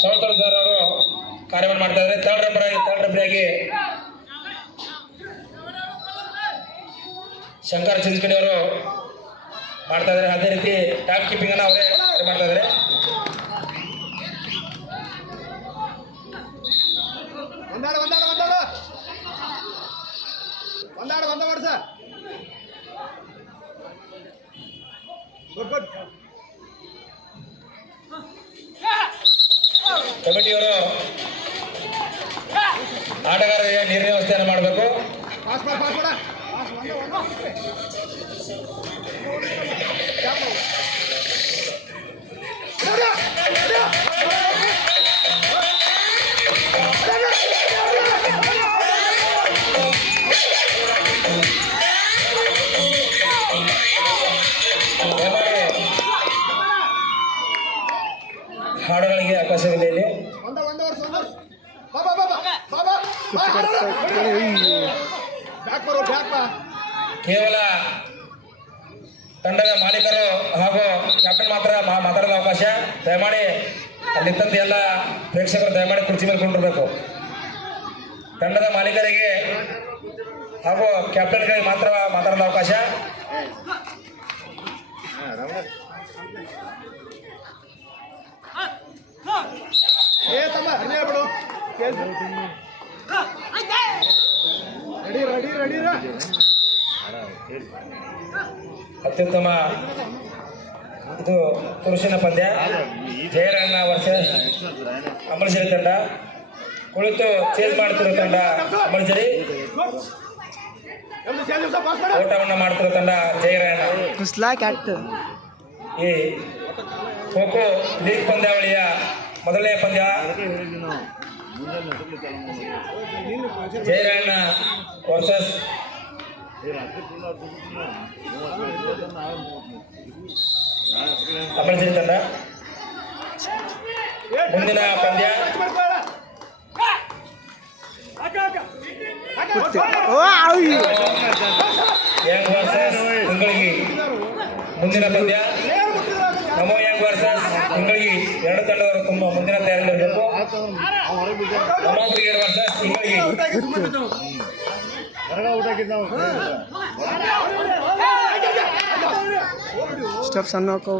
ಸೌತರ್ sir ಅವರು ಕಾರ್ಯವನ್ನು ಮಾಡ್ತಾ ಇದ್ದಾರೆ. ಥರ್ಡ್ ರೆಫರಿಯಾಗಿ ಶಂಕರ್ ಚಿಂಚಕಡಿ ಅವರು ಮಾಡ್ತಾ ಇದ್ದಾರೆ. ಅದೇ ರೀತಿ ಟಾಪ್ ಕೀಪಿಂಗ್ ಅನ್ನು ಅವರೇ ಮಾಡ್ತಾ ಇದ್ದಾರೆ. ಕಮಿಟಿಯವರು ಆಟಗಾರರಿಗೆ ನೀರಿನ ವ್ಯವಸ್ಥೆಯನ್ನು ಮಾಡಬೇಕು. ಹಾಡುಗಳಿಗೆ ಅವಕಾಶವಿದೆ ಇಲ್ಲಿ. ಕೇವಲ ತಂಡದ ಮಾಲೀಕರು ಹಾಗೂ ಕ್ಯಾಪ್ಟನ್ ಮಾತ್ರ ಮಾತಾಡಲು ಅವಕಾಶ. ದಯಮಾಡಿ ಅಲ್ಲಿದ್ದಂತೆ ಎಲ್ಲ ಪ್ರೇಕ್ಷಕರು ದಯಮಾಡಿ ಕುರ್ಚಿ ಮೇಲೆ ಕೊಂಡಿರಬೇಕು. ತಂಡದ ಮಾಲೀಕರಿಗೆ ಹಾಗೂ ಕ್ಯಾಪ್ಟನ್ಗಳಿಗೆ ಮಾತ್ರ ಮಾತಾಡಲು ಅವಕಾಶ. ಅತ್ಯುತ್ತಮ ಇದು ಪುರುಷನ ಪಂದ್ಯ. ಜಯರಣ್ಣ ವರ್ಸಸ್ ಅಮರಸಿರಿ ತಂಡ. ಕುಳಿತು ಚೇಸ್ ಮಾಡುತ್ತಿರೋ ತಂಡ ಅಮರಸಿರಿ, ಓಟವನ್ನು ಮಾಡುತ್ತಿರೋ ತಂಡ ಜಯರಣ್ಣ. ಈ ಖೋ ಖೋ ಲೀಗ್ ಪಂದ್ಯಾವಳಿಯ ಮೊದಲನೇ ಪಂದ್ಯ. ಜಯರಣ್ಣ ವರ್ಸಸ್ ಅಮರಸಿರಿ ತಂಡ. ಮುಂದಿನ ಪಂದ್ಯ ಯಂಗ್ ವರ್ಸಸ್ ಇಂಗಳಗಿ. ಮುಂದಿನ ಪಂದ್ಯ ನಮೋ ಯಂಗ್ ವರ್ಸಸ್ ಇಂಗಳಗಿ. ಎರಡು ತಂಡದವರು ತುಂಬ ಮುಂದಿನ ತಯಾರಿಯಲ್ಲಿರಬೇಕು. ನಮೋ ಬ್ರಿಗೇಡ್ ವರ್ಸಸ್ ಇಂಗಳಗಿ. ಸ್ಟೆಪ್ಸ್ ಅನ್ನು ಹಾಕೋ.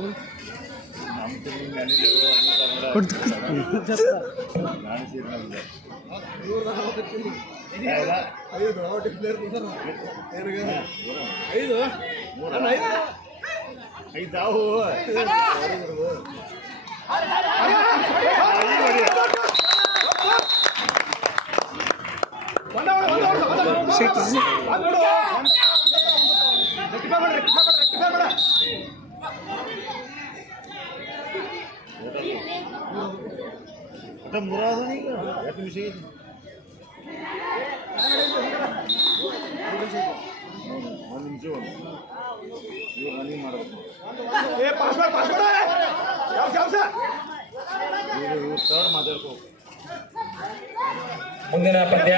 ಮುಂದಿನ ಪಂದ್ಯ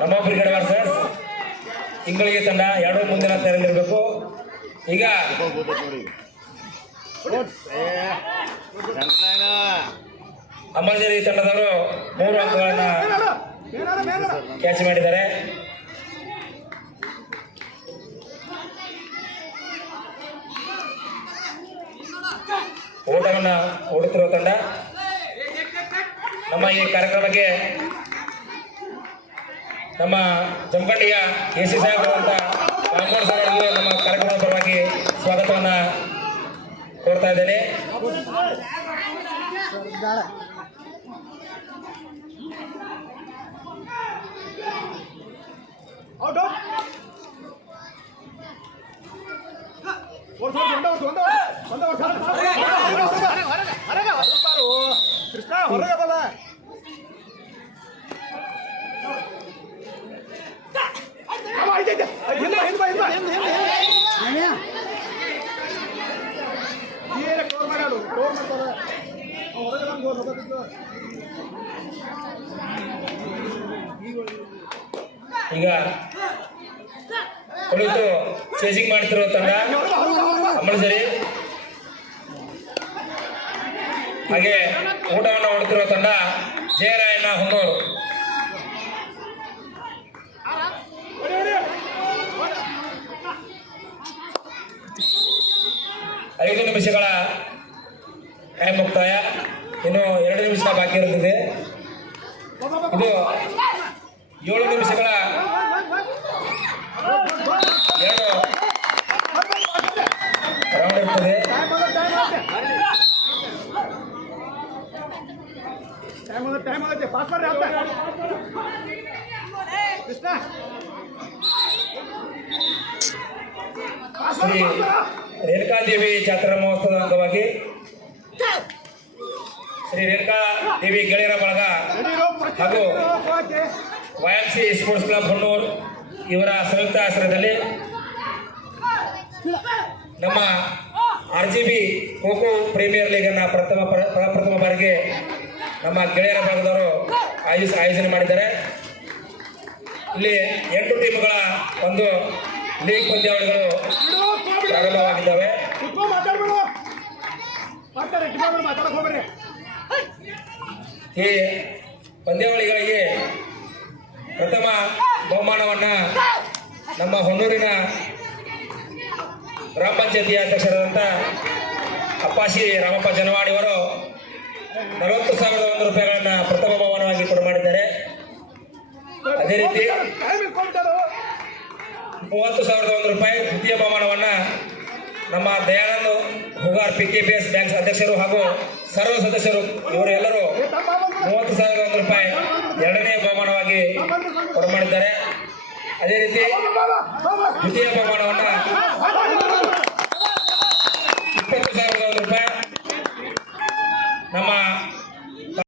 ನಮೋ ಬ್ರಿಗೇಡ್ ವರ್ಸಸ್ ಇಂಗಳಗಿ ತಂಡ. ಎರಡು ಮುಂದಿನ ತಯಾರಿಯಲ್ಲಿರಬೇಕು. ಈಗ ಅಮರಸಿರಿ ತಂಡದವರು 3 ಅಂಕಗಳನ್ನು ಕ್ಯಾಚ್ ಮಾಡಿದ್ದಾರೆ. ಓಟವನ್ನು ಓಡುತ್ತಿರುವ ತಂಡ. ನಮ್ಮ ಈ ಕಾರ್ಯಕ್ರಮಕ್ಕೆ ನಮ್ಮ ಜಮಖಂಡಿಯ ಎಸಿ ಸಾಹೇಬರು ಅಂತ ಕಾಂಪೌಂಡ್ ಸಾಹೇಬರಿಗೆ ನಮ್ಮ ಕಾರ್ಯಕ್ರಮದ ಪರವಾಗಿ ಸ್ವಾಗತವನ್ನು ಕೋರ್ತಾ ಇದ್ದೇನೆ. ಈಗ ಕುಳಿತು ಚೇಸಿಂಗ್ ಮಾಡ್ತಿರೋ ತಂಡ ಅಮರಸಿರಿ. ಹಾಗೆ ಊಟವನ್ನು ಹೊಡೆದಿರುವ ತಂಡ ಜಯರಾಯಣ್ಣ ಹುಣ್ಣೂರು. ಐದು ನಿಮಿಷಗಳ ಟೈಮ್ ಮುಕ್ತಾಯ. ಇನ್ನು 2 ನಿಮಿಷ ಬಾಕಿ ಇರುತ್ತದೆ. ಇದು 7 ನಿಮಿಷಗಳ 2 ರೌಂಡ್ ಇರ್ತದೆ. ಶ್ರೀ ರೇಣುಕಾದೇವಿ ಜಾತ್ರಾ ಮಹೋತ್ಸವದ ಅಂಗವಾಗಿ ಶ್ರೀ ರೇಣುಕಾದೇವಿ ಗೆಳೆಯರ ಬಳಗ ಹಾಗೂ YMC ಸ್ಪೋರ್ಟ್ಸ್ ಕ್ಲಬ್ ಹುಣ್ಣೂರು ಇವರ ಸಂಯುಕ್ತ ಆಶ್ರಯದಲ್ಲಿ ನಮ್ಮ RGB ಖೋಖೋ ಪ್ರೀಮಿಯರ್ ಲೀಗ್ ಅನ್ನ ಪ್ರಥಮ ಬಾರಿಗೆ ನಮ್ಮ ಗೆಳೆಯರ ಭಾಗದವರು ಆಯೋಜನೆ ಮಾಡಿದ್ದಾರೆ. ಇಲ್ಲಿ 8 ಟೀಮ್ಗಳ ಒಂದು ಲೀಗ್ ಪಂದ್ಯಾವಳಿಗಳು ಪ್ರಾರಂಭವಾಗಿದ್ದಾವೆ. ಈ ಪಂದ್ಯಾವಳಿಗಳಿಗೆ ಪ್ರಥಮ ಬಹುಮಾನವನ್ನ ನಮ್ಮ ಹೊನ್ನೂರಿನ ಗ್ರಾಮ ಪಂಚಾಯತಿಯ ಅಧ್ಯಕ್ಷರಾದಂಥ ಅಪ್ಪಾಶಿ ರಾಮಪ್ಪ ಜನವಾಡಿಯವರು 40,001 ರೂಪಾಯಿಗಳನ್ನ ಪ್ರಥಮ ಬಹುಮಾನವಾಗಿ ಕೊಡು ಮಾಡಿದ್ದಾರೆ. ಅದೇ ರೀತಿ 30,001 ರೂಪಾಯಿ ದ್ವಿತೀಯ ಬಹುಮಾನವನ್ನ ನಮ್ಮ ದಯಾನಂದ್ ಹುಗಾರ್ PKPS ಬ್ಯಾಂಕ್ ಅಧ್ಯಕ್ಷರು ಹಾಗೂ ಸರ್ವ ಸದಸ್ಯರು ಇವರು ಎಲ್ಲರೂ 30,001 ರೂಪಾಯಿ ಎರಡನೇ ಬಹುಮಾನವಾಗಿ ಕೊಡು ಮಾಡಿದ್ದಾರೆ. ಅದೇ ರೀತಿ ದ್ವಿತೀಯ ಬಹುಮಾನವನ್ನ